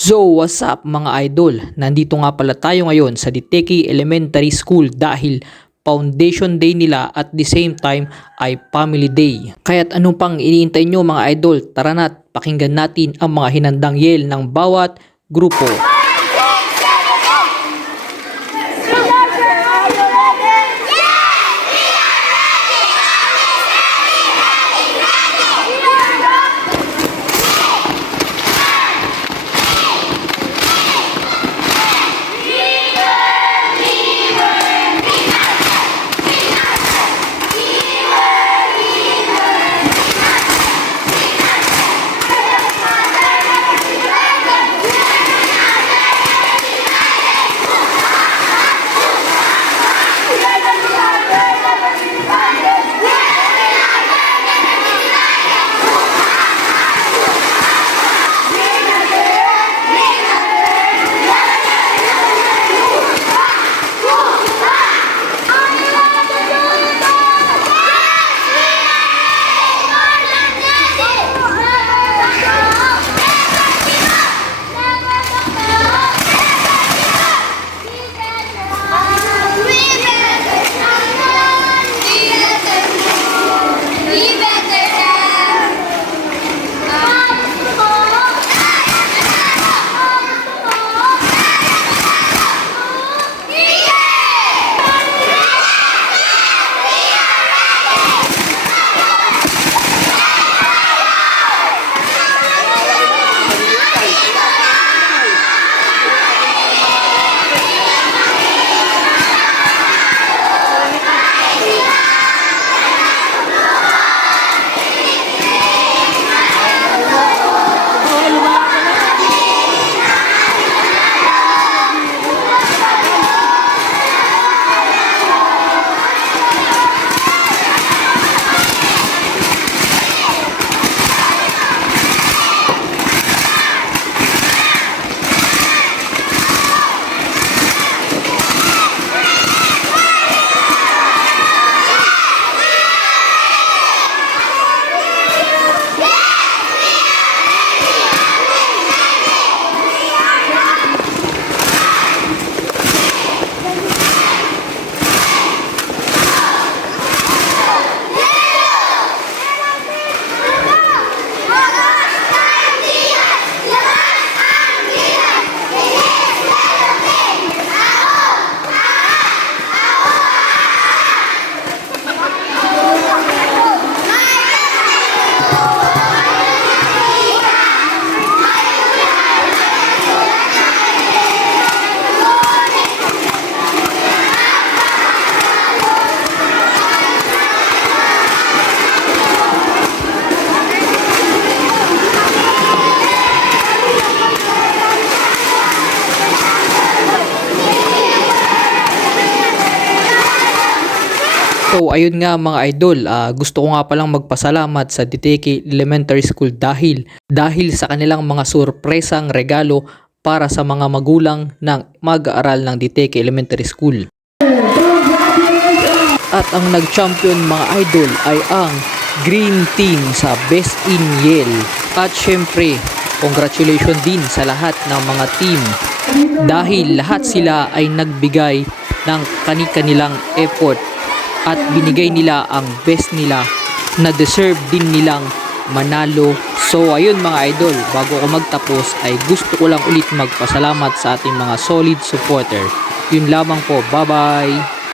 So what's up mga idol? Nandito nga pala tayo ngayon sa Diteki Elementary School dahil Foundation Day nila at the same time ay Family Day. Kaya't ano pang iniintay nyo mga idol? Tara na't pakinggan natin ang mga hinandang yel ng bawat grupo. So ayun nga mga idol, gusto ko nga palang magpasalamat sa Diteki Elementary School dahil sa kanilang mga surpresang regalo para sa mga magulang ng mag-aaral ng Diteki Elementary School. At ang nag-champion mga idol ay ang Green Team sa Best in Yale. At syempre, congratulations din sa lahat ng mga team dahil lahat sila ay nagbigay ng kani-kanilang effort at binigay nila ang best nila na deserve din nilang manalo. So ayun mga idol, bago ko magtapos ay gusto ko lang ulit magpasalamat sa ating mga solid supporter. Yun lamang po, bye bye!